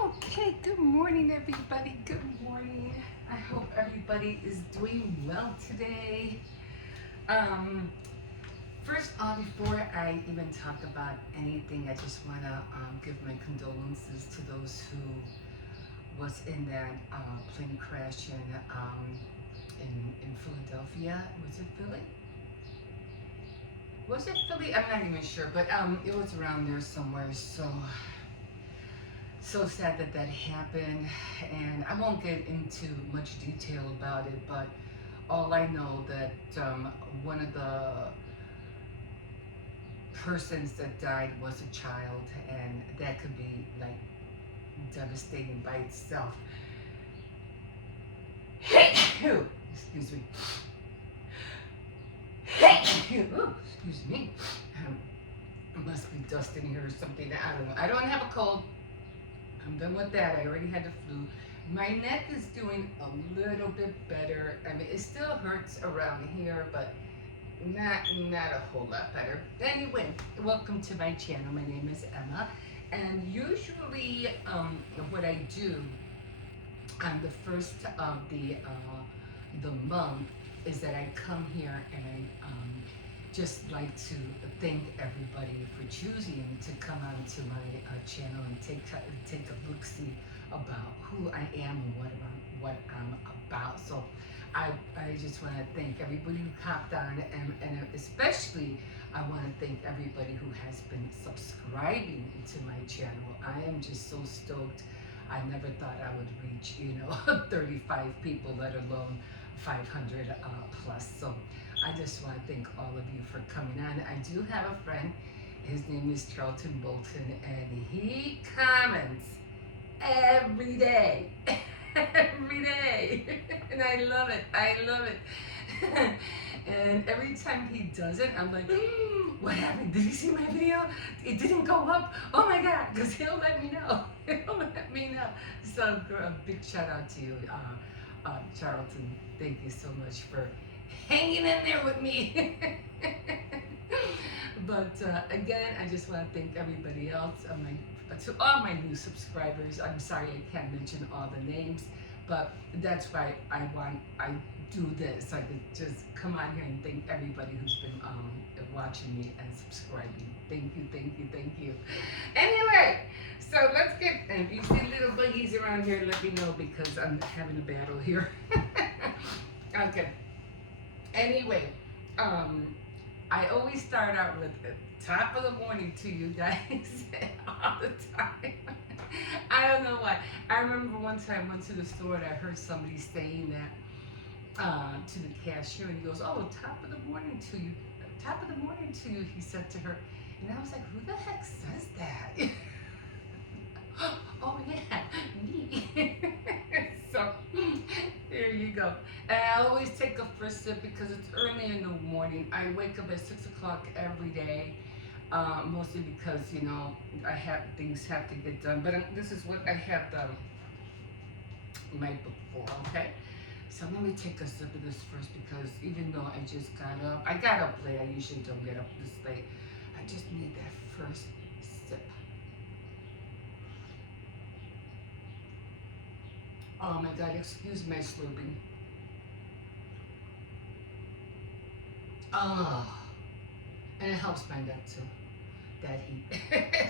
Okay, good morning, everybody. Good morning. I hope everybody is doing well today. Um, First off, before I even talk about anything, I just want to give my condolences to those who was in that plane crash in Philadelphia. Was it Philly? Was it Philly? I'm not even sure, but it was around there somewhere. So sad that that happened, and I won't get into much detail about it, but all I know that one of the persons that died was a child, and that could be like devastating by itself. Excuse me. Ooh, excuse me. It must be dust in here or something. I don't know. I don't have a cold. I'm done with that. I already had the flu. My neck is doing a little bit better. I mean, it still hurts around here, but not a whole lot better. Anyway, welcome to my channel. My name is Emma, and usually, what I do on the first of the month is that I come here and I just like to thank everybody for choosing to come onto my channel and take a look see about who I am and what I'm about. So I just want to thank everybody who hopped on, and especially I want to thank everybody who has been subscribing to my channel. I am just so stoked. I never thought I would reach, 35 people, let alone 500 plus. So I just want to thank all of you for coming on. I do have a friend. His name is Charlton Bolton, and he comments every day. Every day. And I love it. I love it. And every time he does it, I'm like, what happened? Did you see my video? It didn't go up. Oh my God, because he'll let me know. He'll let me know. So a big shout out to you, Charlton. Thank you so much for hanging in there with me. But again, I just want to thank everybody else, to all my new subscribers. I'm sorry I can't mention all the names, but that's why I do this. I could just come on here and thank everybody who's been watching me and subscribing. Thank you, thank you, thank you. Anyway, so let's get, and if you see little buggies around here, let me know because I'm having a battle here. Okay. Anyway, I always start out with the top of the morning to you guys all the time. I don't know why. I remember one time I went to the store and I heard somebody saying that to the cashier, and he goes, "Oh, top of the morning to you, top of the morning to you," he said to her. And I was like, who the heck says that? Oh yeah, me. So there you go. And I always take a first sip because it's early in the morning. I wake up at 6 o'clock every day, mostly because I have things have to get done. But this is what I have done my book for. Okay. So let me take a sip of this first because even though I just got up, I got up late. I usually don't get up this late. I just need that first sip. Oh my God, excuse my slurping. Oh, and it helps my gut too, that heat.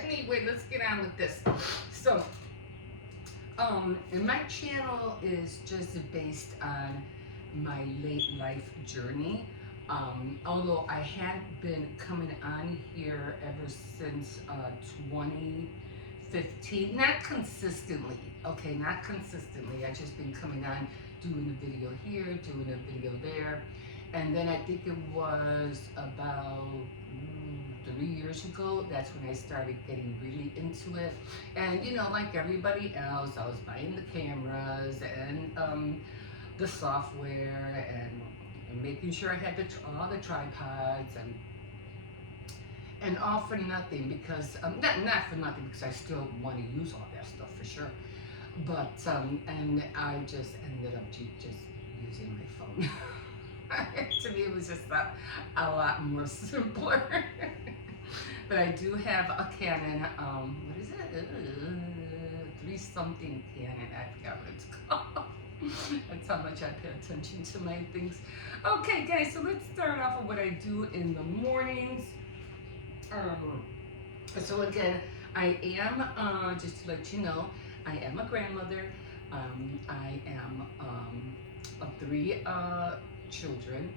Anyway, let's get on with this. So, and my channel is just based on my late life journey. Although I had been coming on here ever since 2015, not consistently, okay, not consistently. I just been coming on, doing a video here, doing a video there, and then I think it was about 3 years ago, that's when I started getting really into it. And like everybody else, I was buying the cameras and the software and making sure I had all the tripods and all for nothing because not for nothing because I still want to use all that stuff for sure. But and I just ended up just using my phone. To me, it was just a lot more simpler. But I do have a Canon, what is it? something Canon. I forgot what it's called. That's how much I pay attention to my things. Okay, guys, so let's start off with what I do in the mornings. So again, I am, just to let you know, I am a grandmother. I am of three children.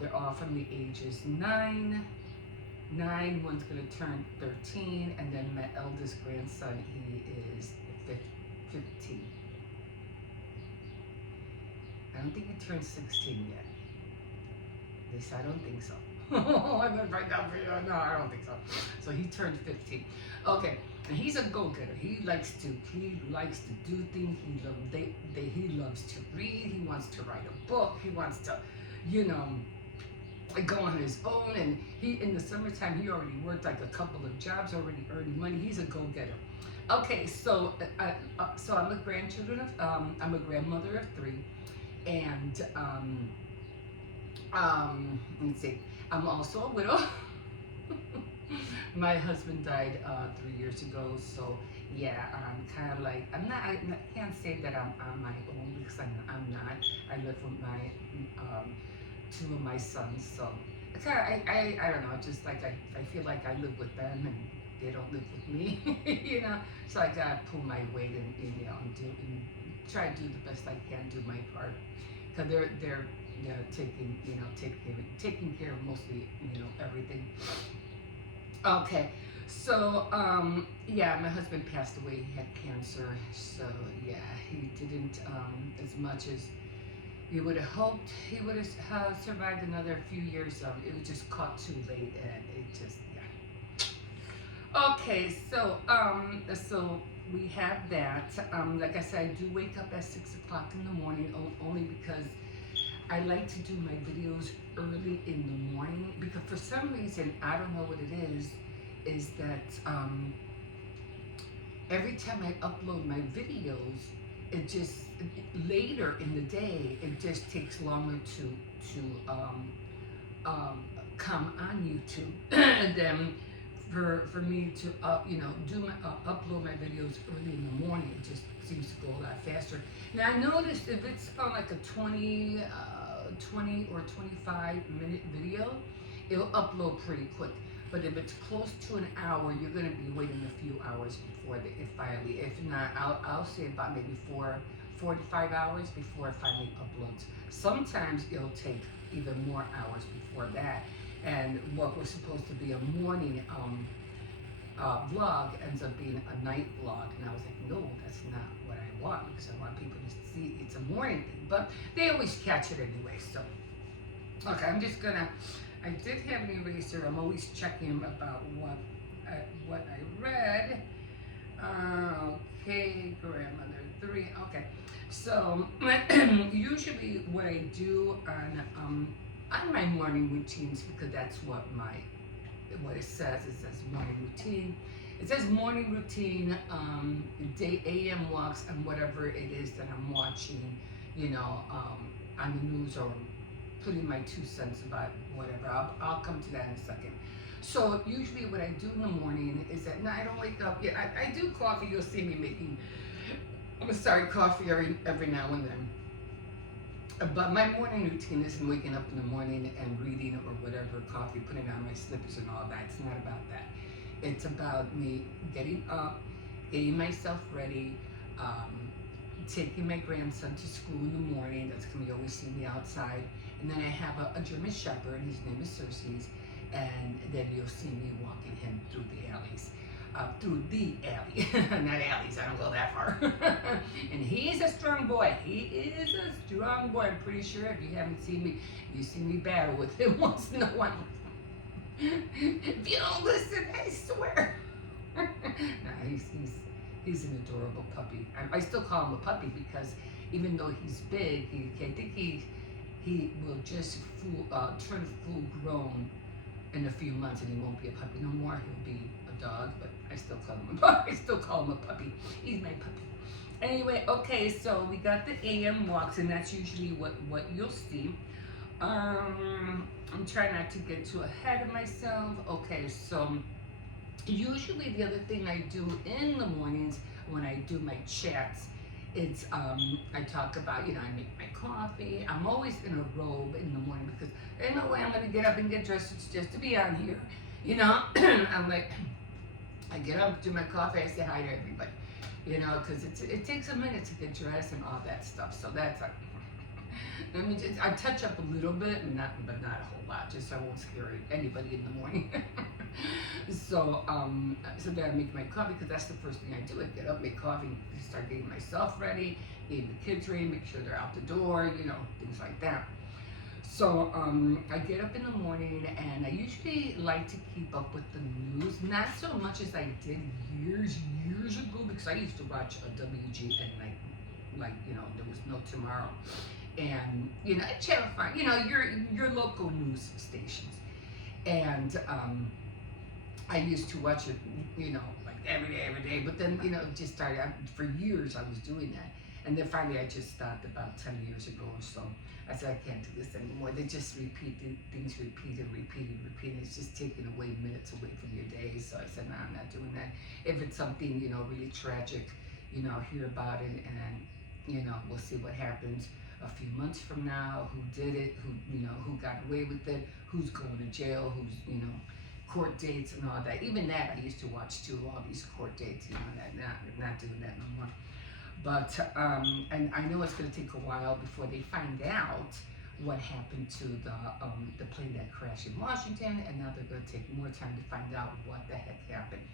They're all from the ages 9, one's gonna turn 13, and then my eldest grandson, he is 15. I don't think he turned 16 yet. At least I don't think so. I'm gonna write down for you. No, I don't think so. So he turned 15. Okay, and he's a go-getter. He likes to do things. He loves to read. He wants to write a book. He wants to, go on his own. And he, in the summertime, he already worked like a couple of jobs, already earning money. He's a go-getter. Okay, so so I'm I'm a grandmother of 3, and let's see. I'm also a widow. My husband died 3 years ago, so yeah, I'm kind of like, I can't say that I'm on my own, because I'm not. I live with my 2 of my sons, so I don't know, just like I feel like I live with them and they don't live with me, so I gotta pull my weight and and try to do the best I can, do my part, because they're taking care of mostly, everything. Okay, so yeah, my husband passed away. He had cancer, so yeah, he didn't as much as you would have hoped. He would have survived another few years. It was just caught too late, and it just, yeah. Okay, so so we have that. Like I said, I do wake up at 6 o'clock in the morning, only because I like to do my videos early in the morning, because for some reason, I don't know what it is that every time I upload my videos, it just, later in the day, it just takes longer to come on YouTube and then for me to upload my videos early in the morning. It just seems to go a lot faster. Now I noticed if it's on like a 20 or 25-minute video, it'll upload pretty quick. But if it's close to an hour, you're gonna be waiting a few hours before it finally. If not, I'll say about maybe 4 to 5 hours before it finally uploads. Sometimes it'll take even more hours before that. And what was supposed to be a morning vlog ends up being a night vlog. And I was like, no, that's not what I want, because I want people to see it's a morning thing. But they always catch it anyway, so. Okay, I'm just gonna, I did have an eraser. I'm always checking about what I read. Okay, grandmother 3, okay. So, usually what I do on my morning routines, because that's what it says. It says morning routine. It says morning routine, day AM walks, and whatever it is that I'm watching, on the news, or putting my 2 cents about whatever. I'll come to that in a second. So usually what I do in the morning is that, I don't wake up. Yeah, I do coffee. You'll see me making, coffee every now and then. But my morning routine isn't waking up in the morning and reading or whatever, coffee, putting on my slippers and all that. It's not about that. It's about me getting up, getting myself ready, taking my grandson to school in the morning. That's when you always see me outside. And then I have a German Shepherd. His name is Cersei. And then you'll see me walking him through the alleys. Through the alley, not alleys, I don't go that far. And he's a strong boy. He is a strong boy. I'm pretty sure if you haven't seen me, you see me battle with him once in a while. If you don't listen, I swear. Nah, he's an adorable puppy. I still call him a puppy, because even though he's big, I think he will just turn full grown in a few months, and he won't be a puppy no more. He'll be a dog, but I still call him a puppy. I still call him a puppy. He's my puppy. Anyway, okay, so we got the AM walks, and that's usually what you'll see. I'm trying not to get too ahead of myself. Okay, so Usually, the other thing I do in the mornings when I do my chats, it's I talk about, I make my coffee. I'm always in a robe in the morning because ain't no way I'm gonna get up and get dressed just to be on here. I'm like, I get up, do my coffee, I say hi to everybody. Because it takes a minute to get dressed and all that stuff. So that's like, I touch up a little bit, but not a whole lot, just so I won't scare anybody in the morning. So then I make my coffee because that's the first thing I do. I get up, make coffee, start getting myself ready, getting the kids ready, make sure they're out the door, things like that. So I get up in the morning and I usually like to keep up with the news, not so much as I did years ago because I used to watch a WGN there was no tomorrow, and Channel 5, your local news stations, and I used to watch it, like every day. But then, it just started. For years, I was doing that, and then finally, I just stopped about 10 years ago or so. I said I can't do this anymore. They just repeat things, repeated. It's just taking away minutes away from your day. So I said, no, I'm not doing that. If it's something, really tragic, I'll hear about it, and we'll see what happens a few months from now. Who did it? Who got away with it? Who's going to jail? Who's court dates and all that. Even that I used to watch too, all these court dates, not doing that no more. But and I know it's going to take a while before they find out what happened to the plane that crashed in Washington, and now they're going to take more time to find out what the heck happened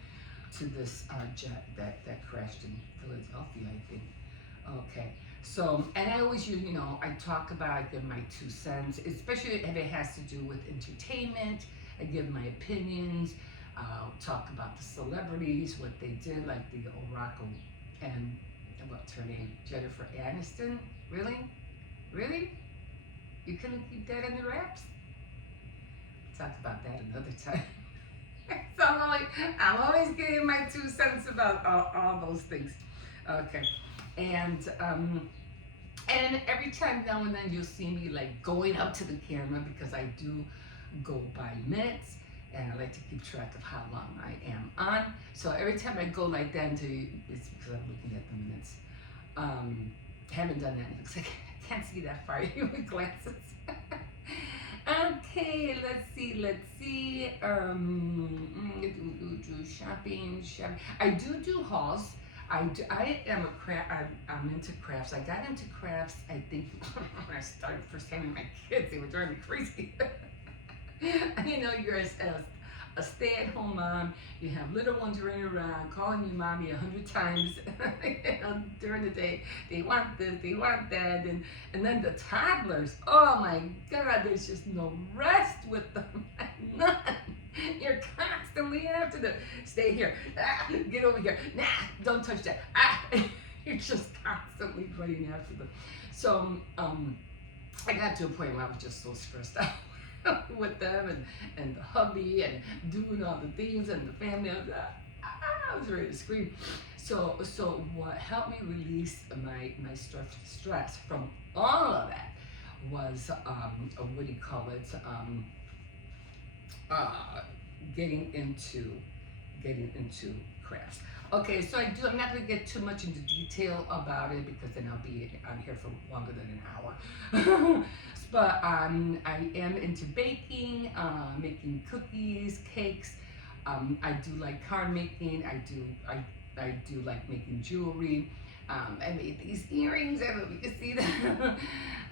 to this jet that crashed in Philadelphia, I think. Okay. So, and I always use, I talk about, I give my 2 cents, especially if it has to do with entertainment. I give my opinions. I'll talk about the celebrities, what they did, like the Oracle and what's her name, Jennifer Aniston. Really? You couldn't keep that in the wraps? Talk about that another time. So I'm always getting my 2 cents about all those things. Okay, and every time now and then you'll see me like going up to the camera because I do go by minutes, and I like to keep track of how long I am on. So every time I go like that, it's because I'm looking at the minutes. Haven't done that. It looks like I can't see that far with glasses. Okay, let's see. Shopping. I do hauls. I am a craft. I'm into crafts. I got into crafts, I think, when I started first having my kids. They were driving me crazy. You're a stay-at-home mom. You have little ones running around calling you mommy 100 times during the day. They want this, they want that, and then the toddlers. Oh my God, there's just no rest with them. None. You're constantly after them. Stay here. Get over here. Nah, don't touch that. You're just constantly running after them. So I got to a point where I was just so stressed out with them and the hubby and doing all the things and the family. I was ready to scream. So what helped me release my stress from all of that was what do you call it? Getting into crafts. Okay, so I'm not going to get too much into detail about it because then I'll be on here for longer than an hour. But I am into baking, making cookies, cakes. I do like card making. I do like making jewelry. I made these earrings. I don't know if you can see them.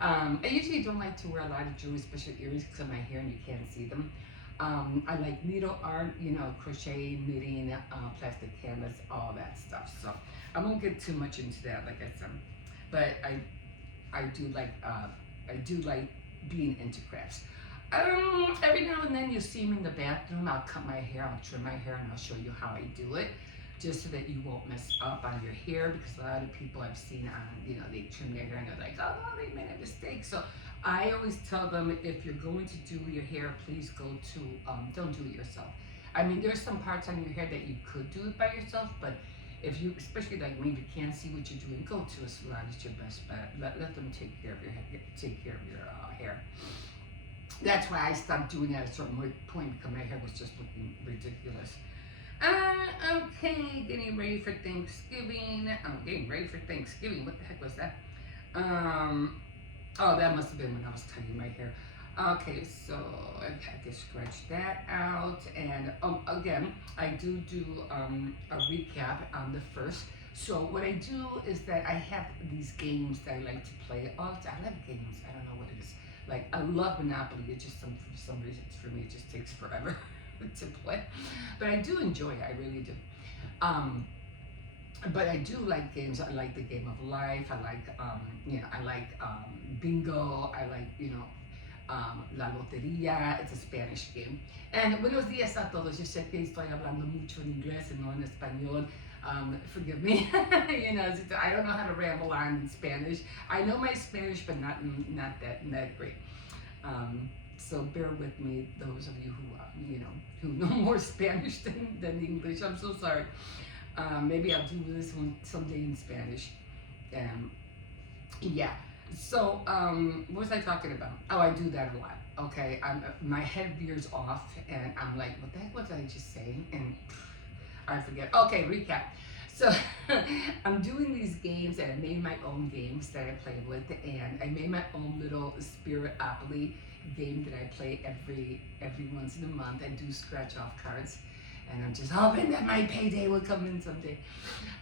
I usually don't like to wear a lot of jewelry, especially earrings, because of my hair and you can't see them. I like needle art, crochet, knitting, plastic canvas, all that stuff. So I won't get too much into that, like I said. But I do like being into crafts. Every now and then you see me in the bathroom. I'll cut my hair, I'll trim my hair, and I'll show you how I do it, just so that you won't mess up on your hair. Because a lot of people I've seen on, they trim their hair and they're like, oh no, they made a mistake. So I always tell them, if you're going to do your hair, please go to, don't do it yourself. I mean, there's some parts on your hair that you could do it by yourself, but if you, especially like me, if you can't see what you're doing, go to a salon. It's your best bet. Let them take care of your hair. That's why I stopped doing that at a certain point, because my hair was just looking ridiculous. Okay, getting ready for Thanksgiving. I'm getting ready for Thanksgiving. What the heck was that? Um, oh, that must have been when I was cutting my hair. Okay, so I can scratch that out. And again, I do a recap on the first. So what I do is that I have these games that I like to play all the time. I love games. I don't know what it is. Like I love Monopoly. It just for some reason for me it just takes forever to play. But I do enjoy it. I really do. Um, but I do like games. I like the game of life. I like I like bingo. I like La Lotería. It's a Spanish game. And buenos días a todos. Yo sé que estoy hablando mucho en inglés y no en español. Forgive me. I don't know how to ramble on in Spanish. I know my Spanish, but not that great. So bear with me, those of you who know more Spanish than English. I'm so sorry. Maybe I'll do this one someday in Spanish. Yeah. So, what was I talking about? Oh, I do that a lot. Okay, my head veers off, and I'm like, what the heck was I just saying? And I forget. Okay, recap. So, I'm doing these games, and I made my own games that I play with, and I made my own little Spiritopoly game that I play every once in a month. I do scratch off cards, and I'm just hoping that my payday will come in someday.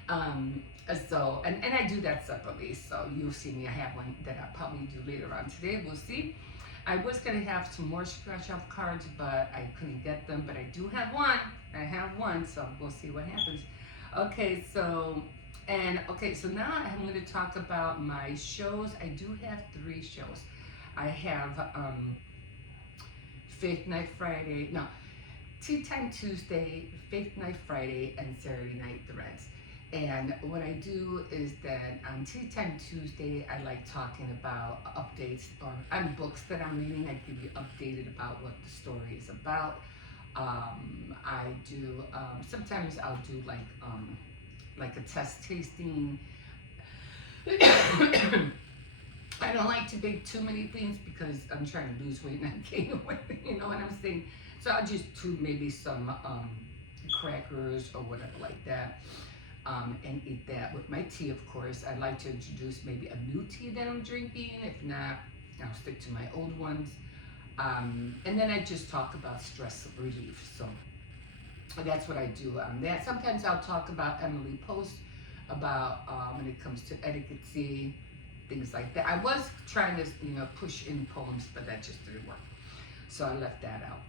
And I do that separately. So you'll see me. I have one that I'll probably do later on today. We'll see. I was gonna have some more scratch off cards, but I couldn't get them. But I do have one. I have one, so we'll see what happens. So now I'm going to talk about my shows. I do have 3 shows. I have Faith Night Friday. No, Tea Time Tuesday, Faith Night Friday, and Saturday Night Threads. And what I do is that on Tea Time Tuesday, I like talking about updates on books that I'm reading. I give you updated about what the story is about. I do sometimes I'll do like a test tasting. I don't like to bake too many things because I'm trying to lose weight and not gain weight. You know what I'm saying? So I'll just do maybe some crackers or whatever like that, and eat that with my tea. Of course, I'd like to introduce maybe a new tea that I'm drinking. If not, I'll stick to my old ones. And then I just talk about stress relief. So that's what I do on that. Sometimes I'll talk about Emily Post about when it comes to etiquette, things like that. I was trying to push in poems, but that just didn't work. So I left that out.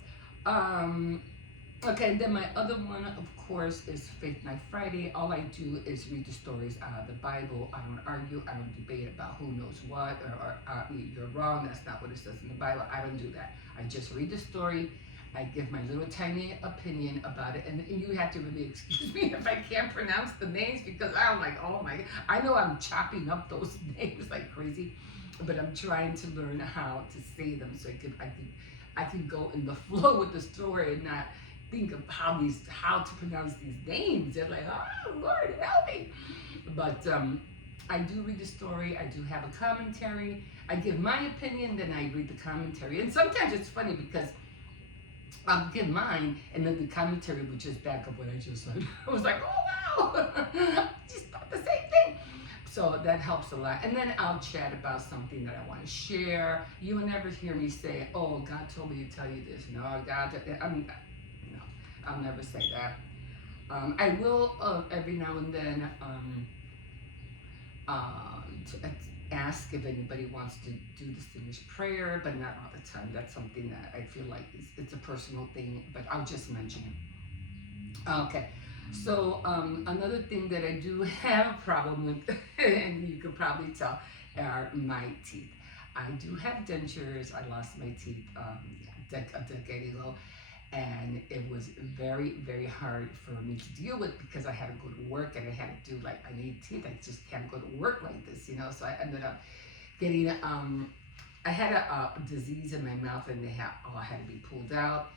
Okay, and then my other one, of course, is Faith Night Friday. All I do is read the stories out of the Bible. I don't argue. I don't debate about who knows what or you're wrong. That's not what it says in the Bible. I don't do that. I just read the story. I give my little tiny opinion about it, and you have to really excuse me if I can't pronounce the names because I'm like, oh my God. I know I'm chopping up those names like crazy, but I'm trying to learn how to say them so I can go in the flow with the story and not think of how to pronounce these names. They're like, oh Lord, help me. But I do read the story. I do have a commentary. I give my opinion, then I read the commentary. And sometimes it's funny because I'll give mine, and then the commentary would just back up what I just said. I was like, oh wow, I just thought the same thing. So that helps a lot. And then I'll chat about something that I want to share. You will never hear me say, oh, God told me to tell you this. No, no, I'll never say that. I will every now and then ask if anybody wants to do the sinner's prayer, but not all the time. That's something that I feel like it's a personal thing, but I'll just mention it. Okay. So another thing that I do have a problem with, and you can probably tell, are my teeth. I do have dentures. I lost my teeth a decade ago, and it was very, very hard for me to deal with because I had to go to work and I had to do I need teeth. I just can't go to work like this, So I ended up getting I had a disease in my mouth and they all had to be pulled out.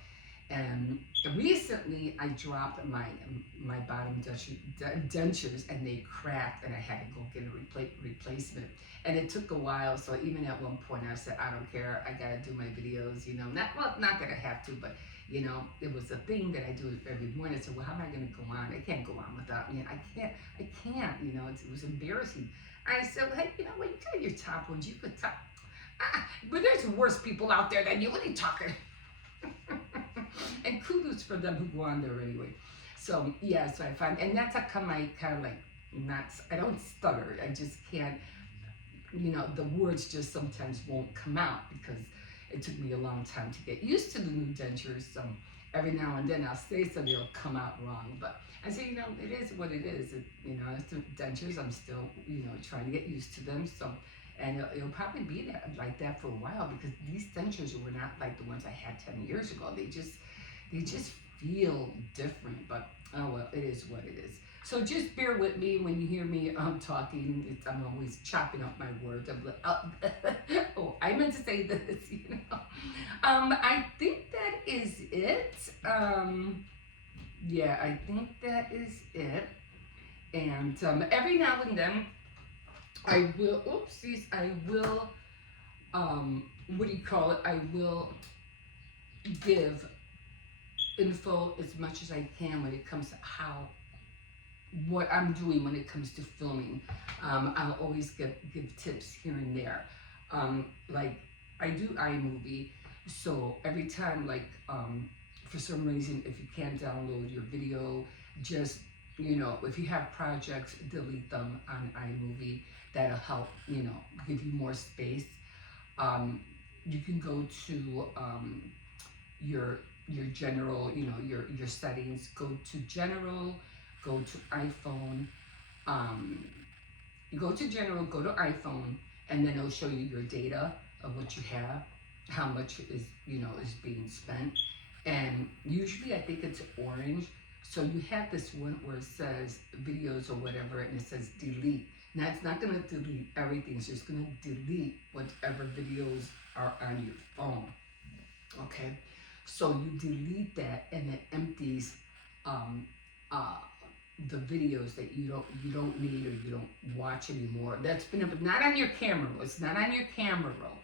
And recently I dropped my bottom dentures and they cracked and I had to go get a replacement. And it took a while, so even at one point I said, I don't care, I gotta do my videos, not that I have to, but You know, it was a thing that I do every morning. I said, well, how am I going to go on? I can't go on without me. I can't, you know, it was embarrassing. I said, well, hey, you know what, you got your top ones, you could top. But there's worse people out there than you. What are you talking? And kudos for them who go on there anyway. So yeah, so I find, and that's how come I kind of like not. I don't stutter. I just can't. You know, the words just sometimes won't come out because it took me a long time to get used to the new dentures. So every now and then I'll say something, it'll come out wrong. But I say, you know, it is what it is. You know, it's the dentures. I'm still, you know, trying to get used to them. So. And it'll probably be like that for a while because these dentures were not like the ones I had 10 years ago. They just feel different, but oh well, it is what it is. So just bear with me when you hear me talking. I'm always chopping up my words. I'm like, oh, I meant to say this, you know. I think that is it. Yeah, I think that is it. And every now and then, I will, oopsies, I will, what do you call it? I will give info as much as I can when it comes to what I'm doing when it comes to filming. I'll always give tips here and there. Like, I do iMovie, so every time, like, for some reason, if you can't download your video, just, you know, if you have projects, delete them on iMovie. That'll help, you know, give you more space. You can go to your general, you know, your settings. Go to general, go to iPhone. You go to general, go to iPhone, and then it'll show you your data of what you have, how much is, you know, is being spent. And usually I think it's orange. So you have this one where it says videos or whatever, and it says delete. Now it's not going to delete everything. It's just going to delete whatever videos are on your phone. Okay, so you delete that, and it empties the videos that you don't need or you don't watch anymore. That's been up, not on your camera roll. It's not on your camera roll.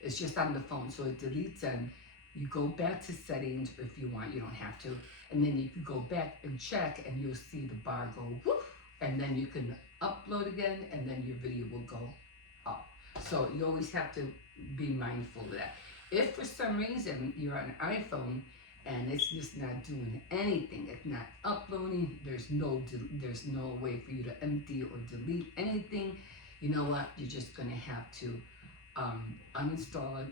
It's just on the phone. So it deletes them. You go back to settings if you want. You don't have to. And then you can go back and check, and you'll see the bar go whoop, and then you can upload again, and then your video will go up. So you always have to be mindful of that. If for some reason you're on an iPhone and it's just not doing anything, it's not uploading, there's no way for you to empty or delete anything, you know what? You're just gonna have to uninstall it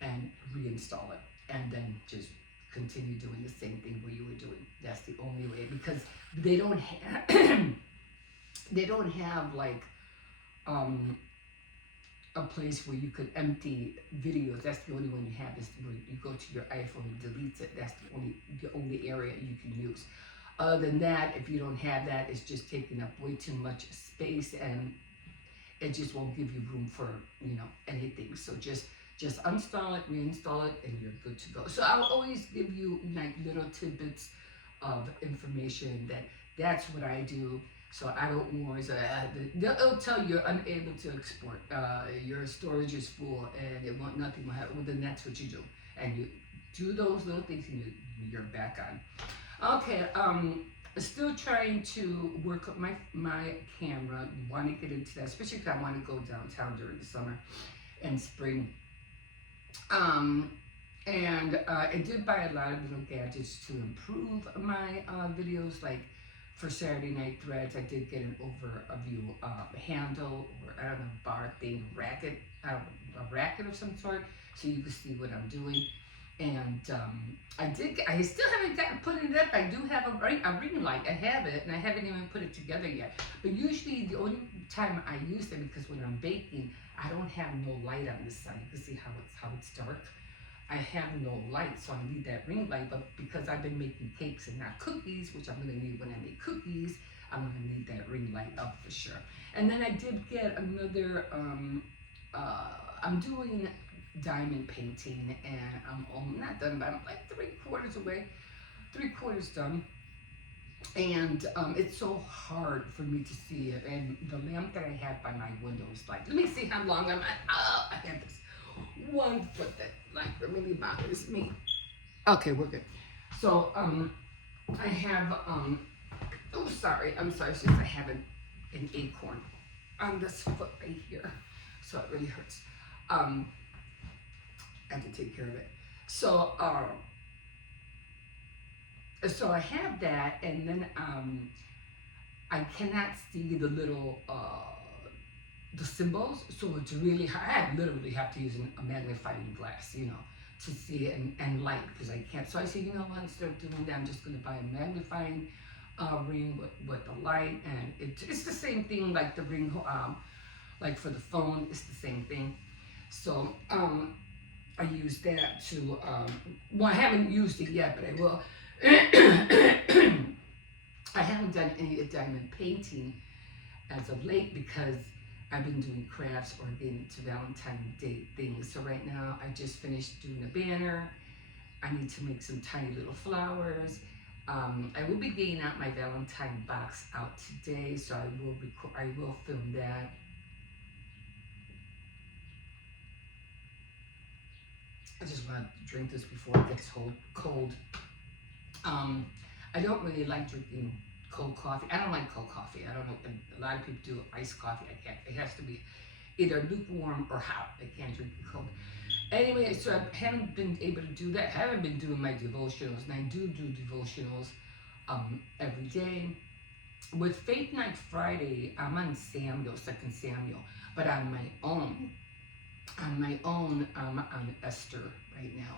and reinstall it, and then just continue doing the same thing where you were doing. That's the only way, because they don't have they don't have like a place where you could empty videos. That's the only one you have, is where you go to your iPhone and delete it. That's the only area you can use. Other than that, if you don't have that, it's just taking up way too much space, and it just won't give you room for, you know, anything. So just uninstall it, reinstall it, and you're good to go. So I'll always give you like little tidbits of information that's what I do. So I don't worry. So it'll tell you you're unable to export. Your storage is full, and nothing will happen. Well, then that's what you do, and you do those little things, and you're back on. Okay. Still trying to work up my camera. Want to get into that, especially if I want to go downtown during the summer and spring. And I did buy a lot of little gadgets to improve my videos, like for Saturday Night Threads, I did get an overview handle, or I don't know, bar thing, racket, a racket of some sort, so you can see what I'm doing. And I still haven't put it up. I do have a ring light. I have it, and I haven't even put it together yet. But usually the only time I use it, because when I'm baking, I don't have no light on this side. You can see how it's dark. I have no light, so I need that ring light. But because I've been making cakes and not cookies, which I'm gonna need when I make cookies, I'm gonna need that ring light up for sure. And then I did get another. I'm doing diamond painting, and I'm not done, but I'm like 3/4 away, 3/4 done. And it's so hard for me to see it. And the lamp that I have by my window is like, let me see how long I'm at. I have this 1 foot that like really bothers me. Okay, we're good. So I have oh sorry, I'm sorry, it's just I have an acorn on this foot right here, so it really hurts. Um, I have to take care of it. So so I have that, and then I cannot see the little the symbols, so it's really hard. I literally have to use a magnifying glass, you know, to see it and light because I can't. So I said, you know what, instead of doing that, I'm just going to buy a magnifying ring with the light, and it's the same thing like the ring, like for the phone, it's the same thing. So I use that to, well, I haven't used it yet, but I will. I haven't done any diamond painting as of late because I've been doing crafts or getting to Valentine's Day things. So right now I just finished doing a banner. I need to make some tiny little flowers. I will be getting out my Valentine box out today, so I will film that. I just want to drink this before it gets cold. Um, I don't really like drinking cold coffee. I don't like cold coffee. I don't know. A lot of people do iced coffee. I can't. It has to be either lukewarm or hot. I can't drink it cold. Anyway, so I haven't been able to do that. I haven't been doing my devotionals, and I do devotionals every day. With Faith Night Friday, I'm on Samuel, Second Samuel, but on my own. On my own, I'm on Esther right now,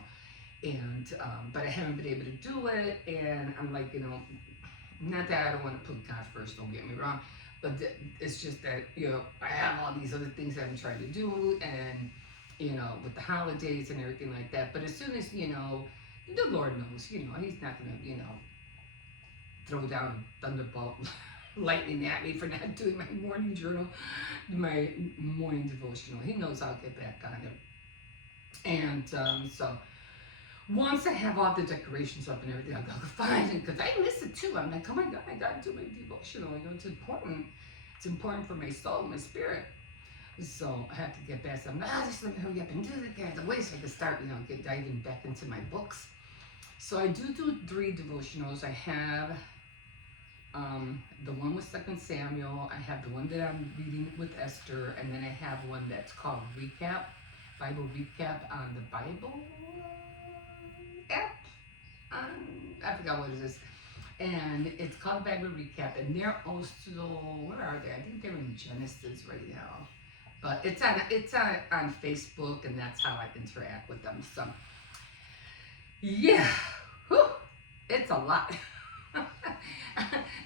and but I haven't been able to do it, and I'm like, you know, not that I don't want to put God first. Don't get me wrong, but it's just that you know I have all these other things that I'm trying to do, and you know with the holidays and everything like that. But as soon as you know, the Lord knows, you know, He's not gonna you know throw down a thunderbolt. Lightning at me for not doing my morning journal, my morning devotional. He knows I'll get back on it. And so once I have all the decorations up and everything, I'll go find it because I miss it too. I'm like, oh my God, I gotta do my devotional. You know, it's important. It's important for my soul, my spirit. So I have to get back. So I'm like, just let me hurry up and do it. Get the way so I can start, you know, get diving back into my books. So I do 3 devotionals. I have the one with Second Samuel. I have the one that I'm reading with Esther, and then I have one that's called Recap, Bible Recap on the Bible app. I forgot what it is, and it's called Bible Recap. And they're also where are they? I think they're in Genesis right now, but it's on Facebook, and that's how I interact with them. So yeah, whew, it's a lot.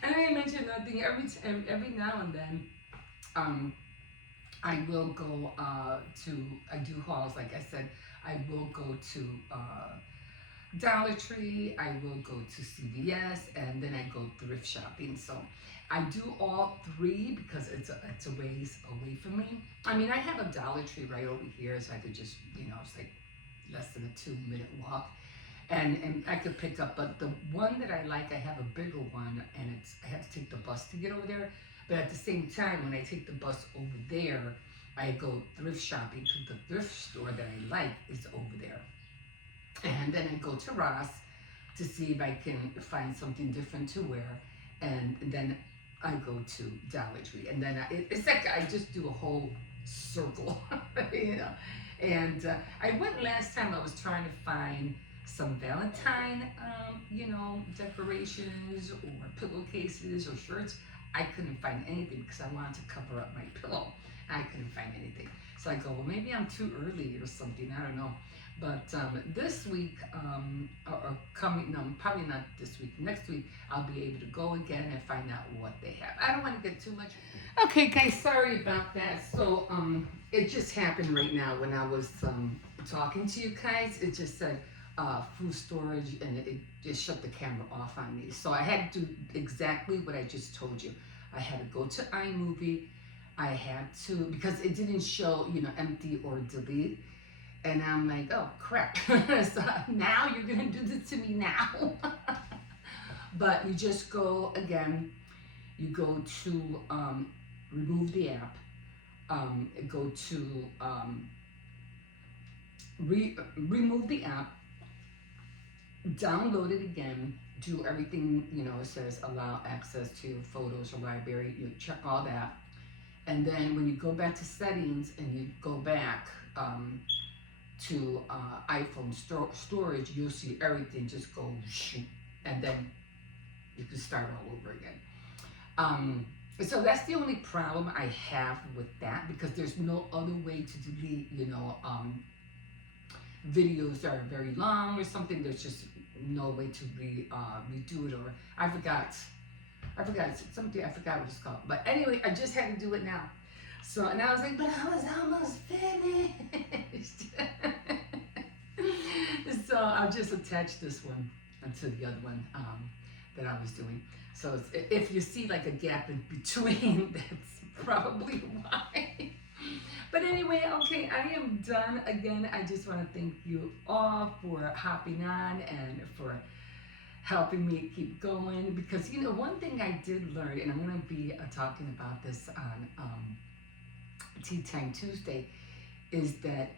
And I mentioned that thing every now and then. I will go I do hauls, like I said. I will go to Dollar Tree. I will go to CVS, and then I go thrift shopping. So I do all 3 because it's a ways away from me. I mean, I have a Dollar Tree right over here, so I could just you know it's like less than a 2-minute walk. And I could pick up, but the one that I like, I have a bigger one, and I have to take the bus to get over there. But at the same time, when I take the bus over there, I go thrift shopping because the thrift store that I like is over there. And then I go to Ross to see if I can find something different to wear, and then I go to Dollar Tree, and then it's like I just do a whole circle, you know. And I went last time. I was trying to find some Valentine, you know, decorations or pillowcases or shirts. I couldn't find anything because I wanted to cover up my pillow. I couldn't find anything. So I go, well, maybe I'm too early or something. I don't know. But this week, or coming, no, probably not this week, next week, I'll be able to go again and find out what they have. I don't want to get too much. Okay, guys, sorry about that. So it just happened right now when I was talking to you guys. It just said, food storage, and it just shut the camera off on me. So I had to do exactly what I just told you. I had to go to iMovie. I had to, because it didn't show, you know, empty or delete. And I'm like, oh crap. So now you're gonna do this to me now. But you just go again, you go to remove the app, go to remove the app, download it again, do everything, it says allow access to photos or library, you check all that. And then when you go back to settings and you go back to iPhone storage, you'll see everything just go shoot, and then you can start all over again. So that's the only problem I have with that, because there's no other way to delete, videos that are very long or something. There's just no way to redo it, or I forgot something. I forgot what it's called. But anyway, I just had to do it now. So, and I was like, but I was almost finished. So I'll just attach this one to the other one that I was doing. So if you see like a gap in between, that's probably why. But anyway, okay, I am done. Again, I just want to thank you all for hopping on and for helping me keep going. Because, one thing I did learn, and I'm going to be talking about this on Tea Time Tuesday, is that,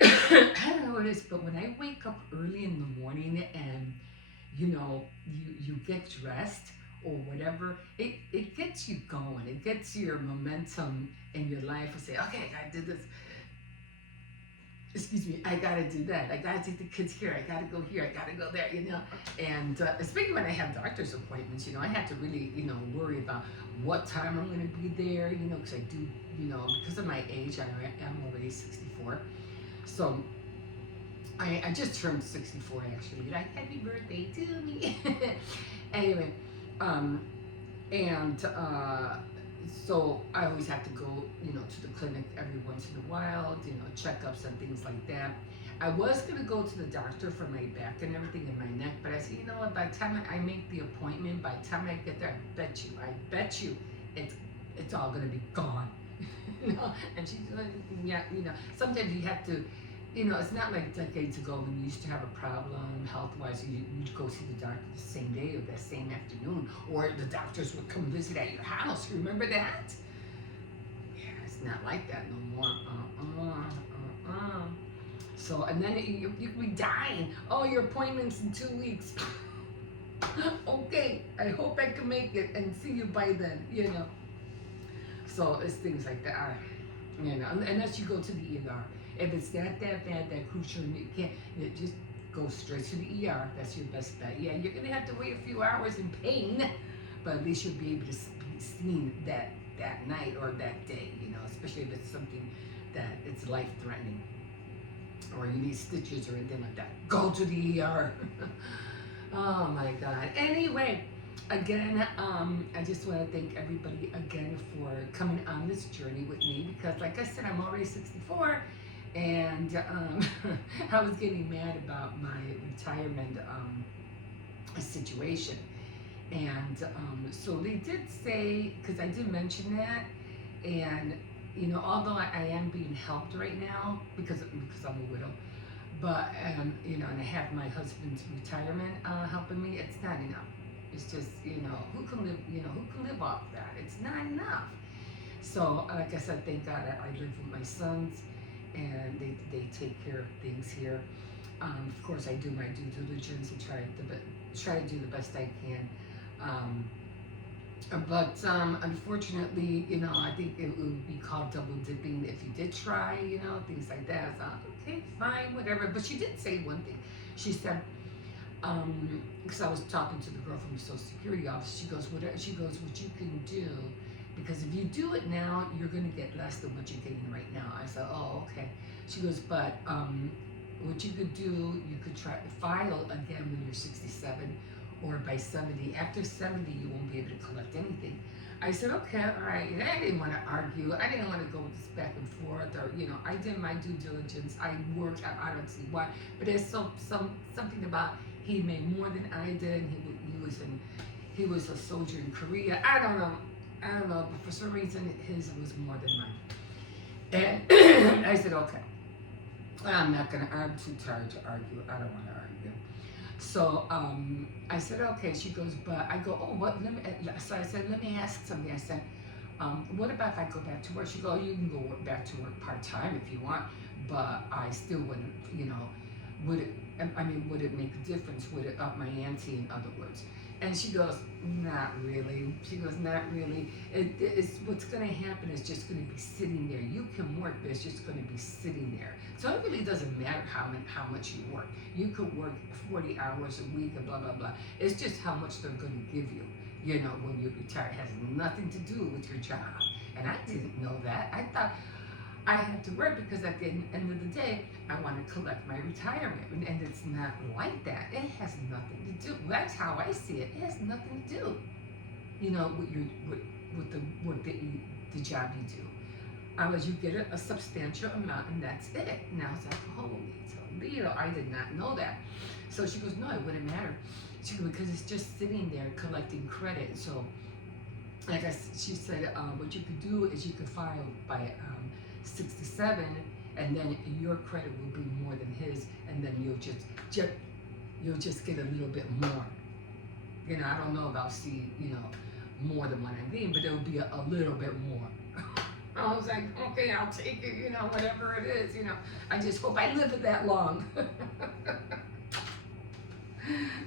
I don't know what it is, but when I wake up early in the morning and, you get dressed or whatever, it gets you going. It gets your momentum in your life and say, okay, I gotta do this. Excuse me, I gotta do that. I gotta take the kids here. I gotta go here. I gotta go there, And especially when I have doctor's appointments, I have to really, worry about what time I'm gonna be there, because I do, because of my age, I am already 64. So I just turned 64 actually. Like, happy birthday to me. Anyway, so I always have to go, to the clinic every once in a while, checkups and things like that. I was gonna go to the doctor for my back and everything in my neck, but I said, what? By the time I make the appointment, by the time I get there, I bet you, it's all gonna be gone. And she's like, yeah, sometimes you have to. It's not like decades ago when you used to have a problem health-wise, you'd go see the doctor the same day or that same afternoon, or the doctors would come visit at your house. Remember that? Yeah, it's not like that no more. So, and then you could be dying. Oh, your appointment's in 2 weeks. Okay, I hope I can make it and see you by then, So it's things like that, unless you go to the ER. If it's that bad, that crucial, you can't, just go straight to the ER. That's your best bet. Yeah, you're going to have to wait a few hours in pain, but at least you'll be able to be seen that night or that day, especially if it's something that it's life-threatening or you need stitches or anything like that. Go to the ER. Oh, my God. Anyway, again, I just want to thank everybody again for coming on this journey with me, because like I said, I'm already 64. And I was getting mad about my retirement situation. And so they did say, because I did mention that, and although I am being helped right now because I'm a widow, but and I have my husband's retirement helping me, it's not enough. It's just who can live off that? It's not enough. So like I said, thank God I live with my sons, and they take care of things here. Of course, I do my due diligence and try to do the best I can. But unfortunately, I think it would be called double dipping if you did try, things like that. So, okay, fine, whatever. But she did say one thing. She said, because I was talking to the girl from the Social Security office, she goes, what you can do, because if you do it now, you're going to get less than what you're getting right now. I said, oh, okay. She goes, but what you could do, you could try to file again when you're 67 or by 70. After 70, you won't be able to collect anything. I said, okay, all right. And I didn't want to argue. I didn't want to go with this back and forth, or I did my due diligence. I worked. I don't see why, but there's something about he made more than I did. He was a soldier in Korea. I don't know, but for some reason his was more than mine. And I said, okay, I'm not gonna. I'm too tired to argue. I don't want to argue. So I said, okay. She goes, but I go, oh, what? So I said, let me ask something. I said, what about if I go back to work? She goes, you can go back to work part time if you want, but I still wouldn't, would it I mean, would it make a difference? Would it up my ante, in other words? And she goes, not really. She goes, not really. It's what's going to happen is just going to be sitting there. You can work, but it's just going to be sitting there. So it really doesn't matter how much you work. You could work 40 hours a week and blah, blah, blah. It's just how much they're going to give you, you know, when you retire. It has nothing to do with your job. And I didn't know that. I thought I had to work because at the end of the day, I want to collect my retirement. And it's not like that. It has nothing to do. That's how I see it. It has nothing to do, you know, with the work that you, the job you do. You get a substantial amount and that's it. Now it's like, holy Toledo, I did not know that. So she goes, no, it wouldn't matter. She goes, because it's just sitting there collecting credit. So, like she said, what you could do is you could file by 67, and then your credit will be more than his, and then you'll just get a little bit more. You know, I don't know about more than what I'm getting, but it'll be a little bit more. I was like, okay, I'll take it, you know, whatever it is, you know. I just hope I live it that long.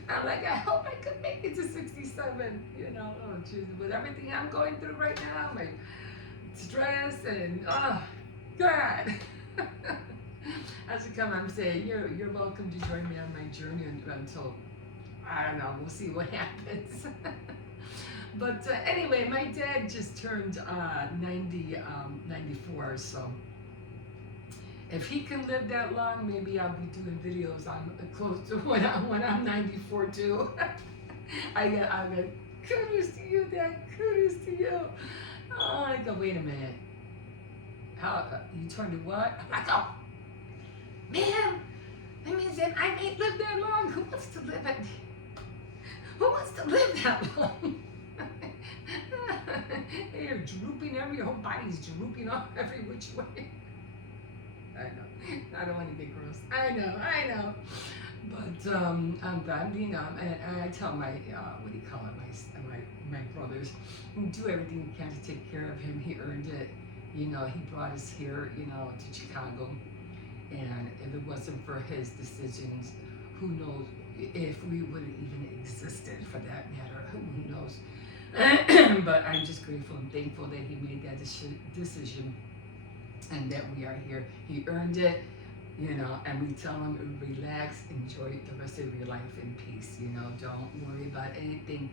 I'm like, I hope I could make it to 67, you know. Oh, geez, with everything I'm going through right now, my stress and, oh, God. As it comes, I'm saying, you're welcome to join me on my journey until, I don't know, we'll see what happens. But anyway, my dad just turned 94, so if he can live that long, maybe I'll be doing videos on close to when I'm 94 too. I got kudos to you, Dad. Kudos to you. Oh, I go, wait a minute. How you turned to what? I'm like, oh, man, that means that I may live that long. Who wants to live it? Who wants to live that long? You're drooping your whole body's drooping off every which way. I know. I don't want to get gross. I know. But you know, and I tell my what do you call it, my brothers, do everything you can to take care of him. He earned it. You know, he brought us here, you know, to Chicago, and if it wasn't for his decisions, who knows if we would have even existed, for that matter. Who knows? But I'm just grateful and thankful that he made that decision and that we are here. He earned it, you know, and we tell him, relax, enjoy the rest of your life in peace, you know, don't worry about anything.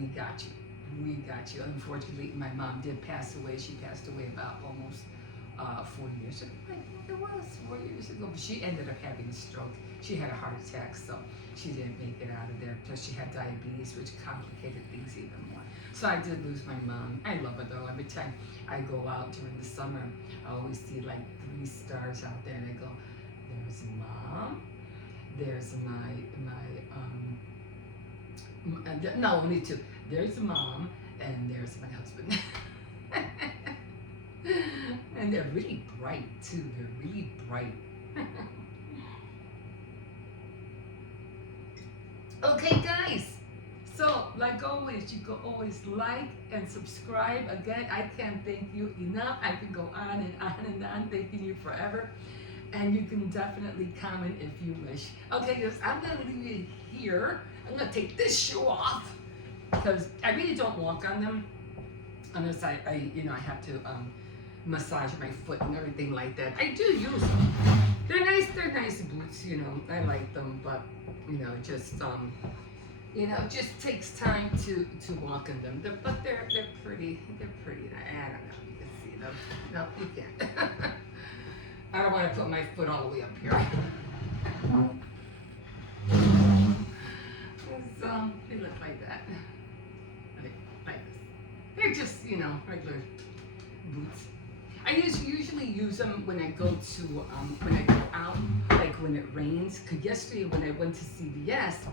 We got you. We got you. Unfortunately, my mom did pass away. She passed away about almost 4 years ago. I think it was 4 years ago, but she ended up having a stroke. She had a heart attack, so she didn't make it out of there. Plus, she had diabetes, which complicated things even more. So I did lose my mom. I love her though. Every time I go out during the summer, I always see like 3 stars out there, and I go, "There's Mom. There's no, only 2. There's Mom, and there's my husband." And they're really bright too. They're really bright. Okay, guys. So, like always, you can always like and subscribe. Again, I can't thank you enough. I can go on and on and on thanking you forever. And you can definitely comment if you wish. Okay, guys, I'm going to leave it here. I'm going to take this shoe off because I really don't walk on them unless I have to massage my foot and everything like that. I do use them. They're nice boots, you know. I like them, but just takes time to walk in them. But they're pretty. They're pretty. I don't know if you can see them. No, you can't. I don't want to put my foot all the way up here. So they look like that. Like this. They're just, regular boots. I usually use them when I go out, like when it rains. Cause yesterday when I went to CVS,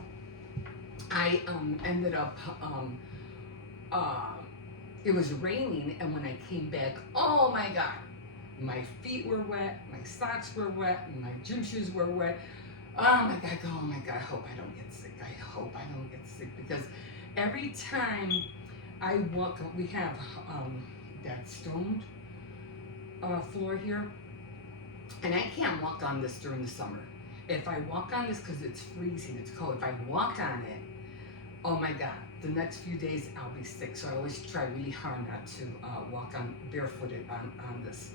I ended up it was raining, and when I came back, oh my God, my feet were wet, my socks were wet, and my gym shoes were wet. Oh my God, I hope I don't get sick. I hope I don't get sick, because every time I walk, we have that stone floor here, and I can't walk on this during the summer. if I walk on this, because it's freezing, it's cold, if I walk on it, oh my God, the next few days I'll be sick. So I always try really hard not to walk on barefooted on this.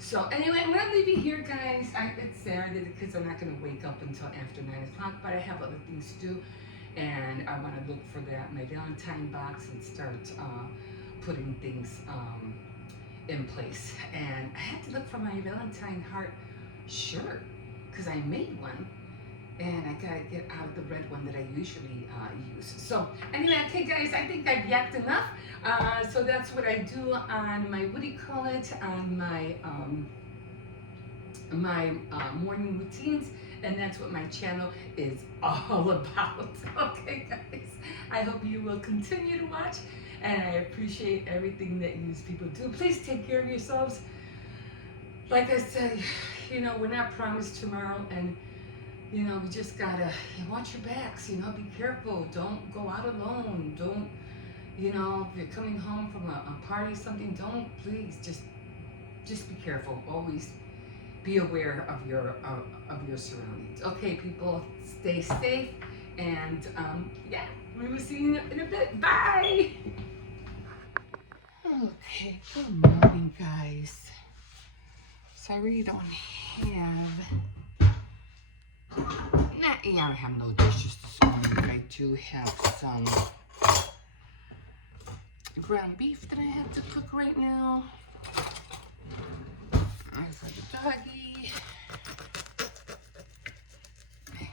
So anyway, I'm gonna leave you here, guys. It's Saturday. The kids are not gonna wake up until after 9 o'clock, but I have other things to do, and I want to look for my Valentine box and start putting things in place. And I had to look for my Valentine heart shirt because I made one. And I gotta get out of the red one that I usually use. So anyway, okay guys, I think I've yacked enough. So that's what I do on my, what do you call it, on my morning routines. And that's what my channel is all about. Okay guys, I hope you will continue to watch. And I appreciate everything that you people do. Please take care of yourselves. Like I said, you know, we're not promised tomorrow, and you know, we just gotta watch your backs, you know, be careful. Don't go out alone. Don't, you know, if you're coming home from a party or something, don't, please, just be careful. Always be aware of your surroundings. Okay, people, stay safe, and yeah, we will see you in a bit. Bye! Okay, good morning, guys. So I really don't have... I don't have no dishes this morning, but I do have some ground beef that I have to cook right now. For the doggy. I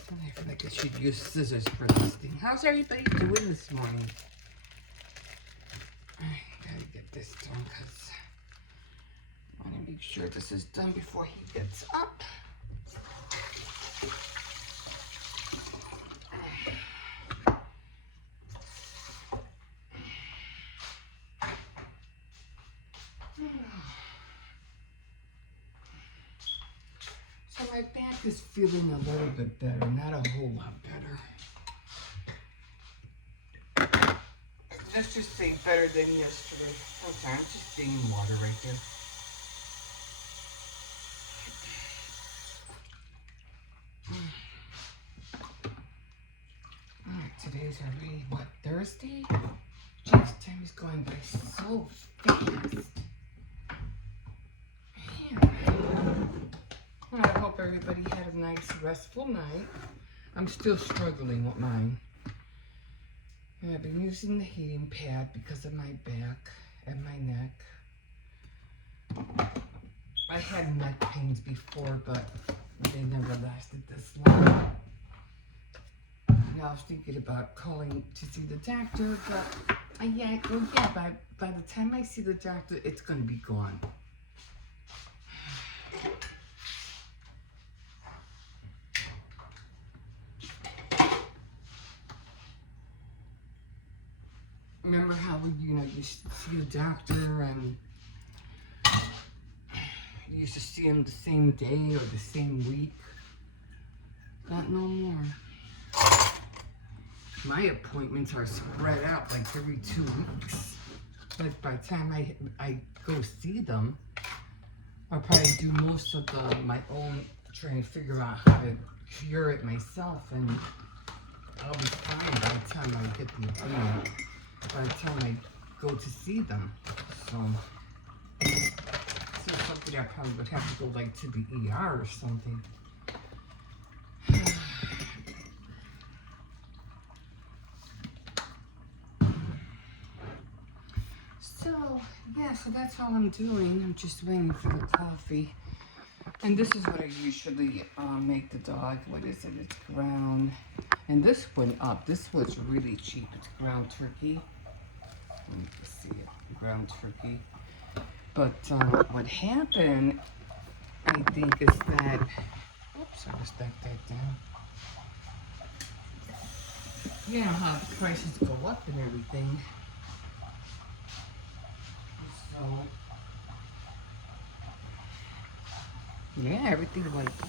feel like I should use scissors for this thing. How's everybody doing this morning? I gotta get this done because I want to make sure this is done before he gets up. So my back is feeling a little bit better, not a whole lot better. Let's just say better than yesterday. Okay, I'm just getting water right there. Alright, today's already, what, Thursday? Jeez, time is going by so fast. Well, I hope everybody had a nice, restful night. I'm still struggling with mine. And I've been using the heating pad because of my back and my neck. I had neck pains before, but they never lasted this long. And I was thinking about calling to see the doctor, but by the time I see the doctor, it's going to be gone. Remember how you see the doctor and you used to see him the same day or the same week? Not no more. My appointments are spread out like every 2 weeks. Like by the time I go see them, I'll probably do most of my own, trying to figure out how to cure it myself, and I'll be fine by the time I get the appointment. By the time I go to see them. So this is something I probably would have to go like to the ER or something. So yeah, so that's all I'm doing. I'm just waiting for the coffee. And this is what I usually make the dog. What is it? It's ground. And this went up. This was really cheap. It's ground turkey. Let me see. Ground turkey. But what happened, I think, is that... Oops, I just stacked that down. You know how the prices go up and everything. So... yeah, everything went up.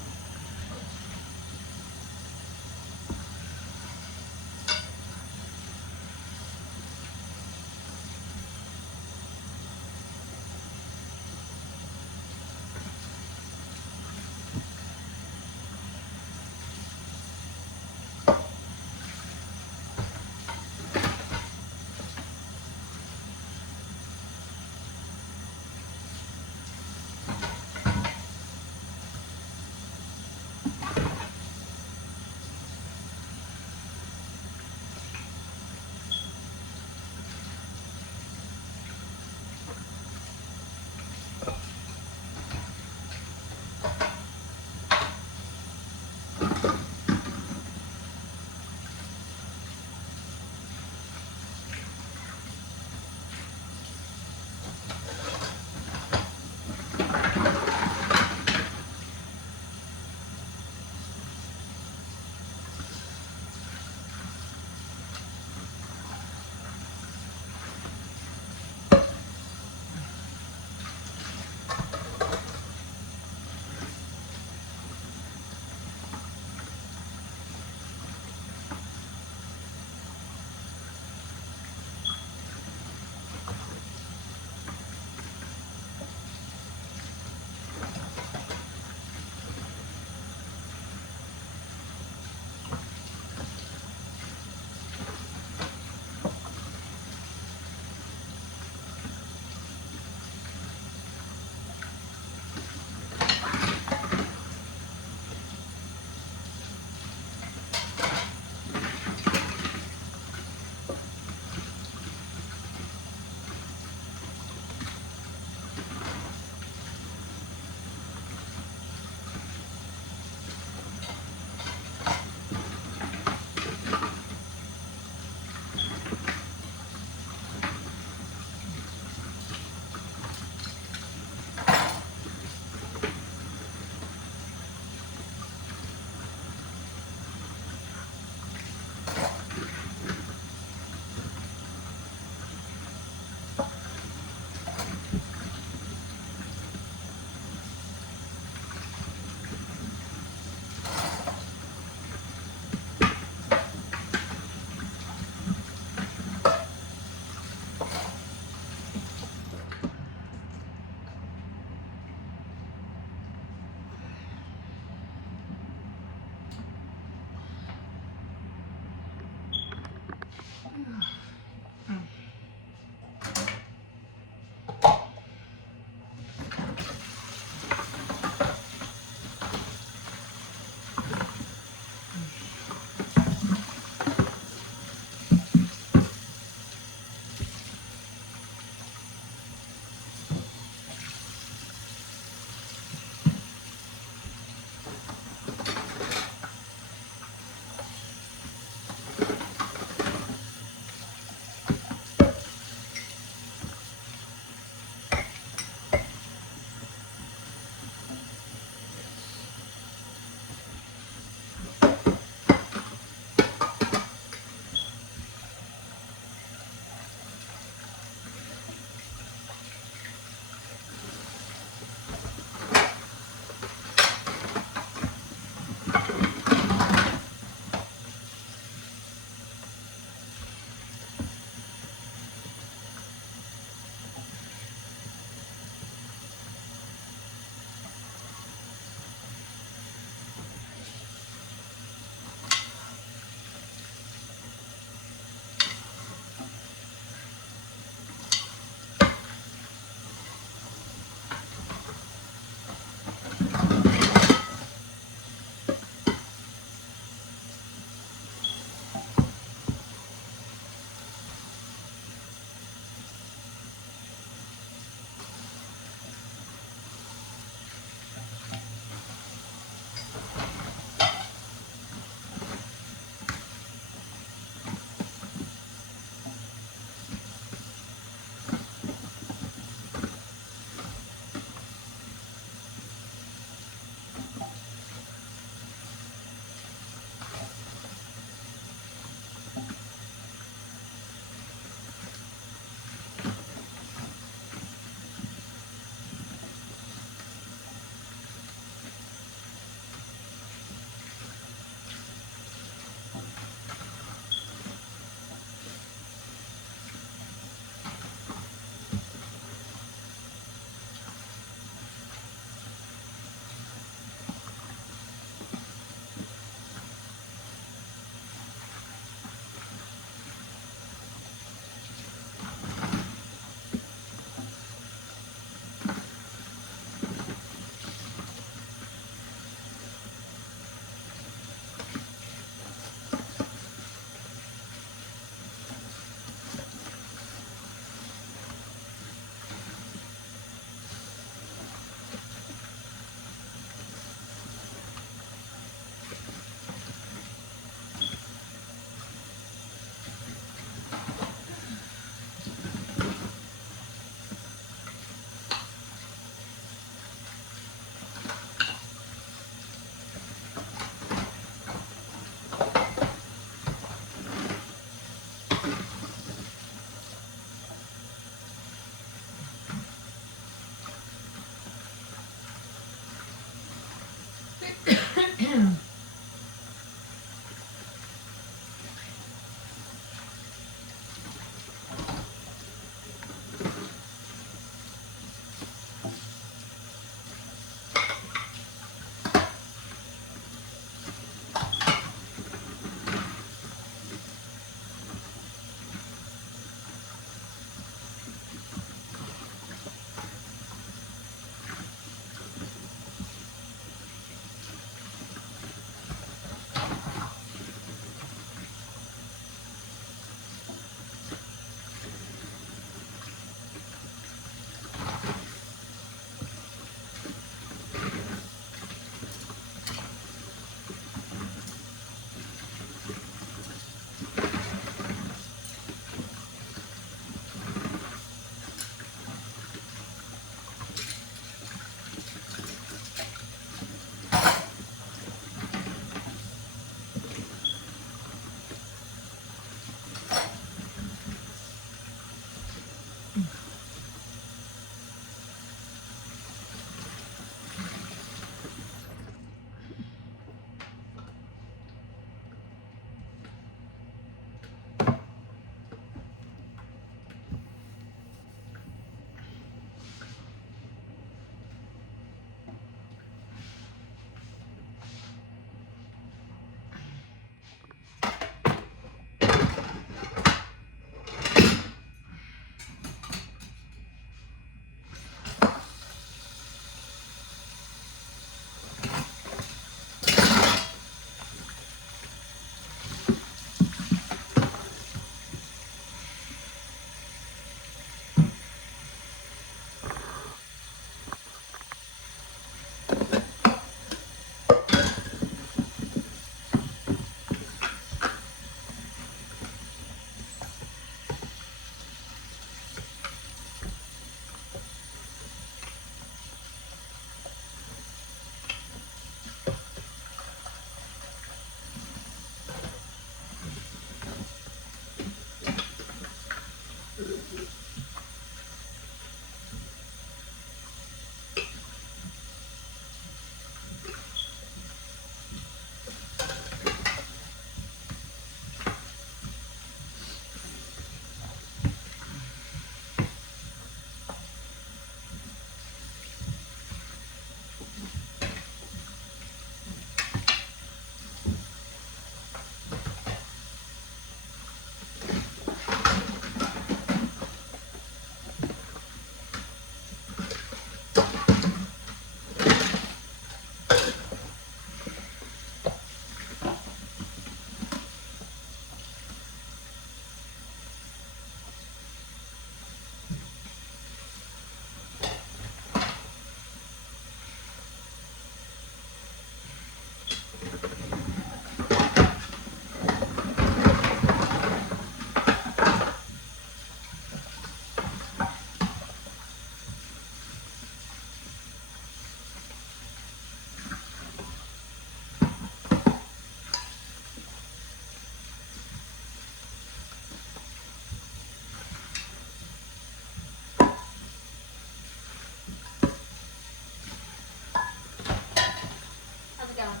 How's it going?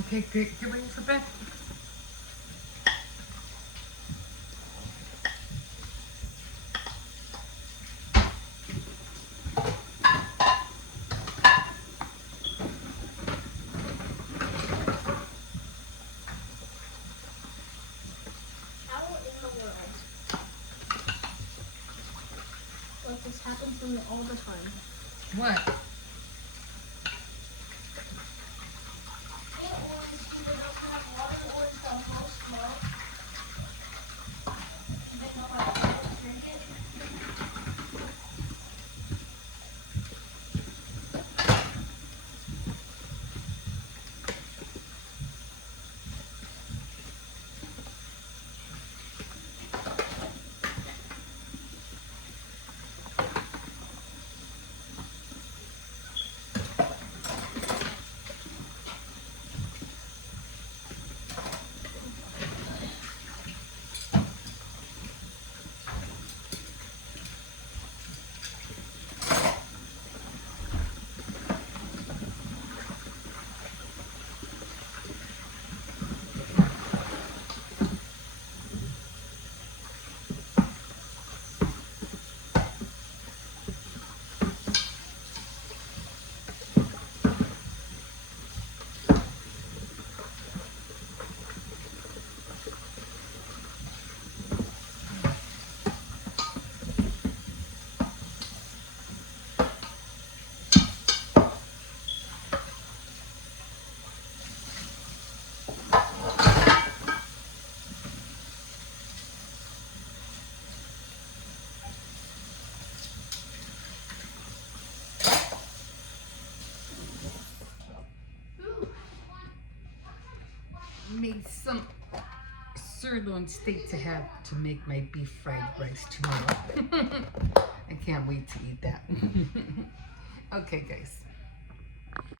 Okay, get ready for bed. How in the world does this happen to me all the time? What? Can't orange either doesn't have water and orange the most milk. But no, I don't drink it. Made some sirloin steak to have to make my beef fried rice tomorrow. I can't wait to eat that. Okay, guys.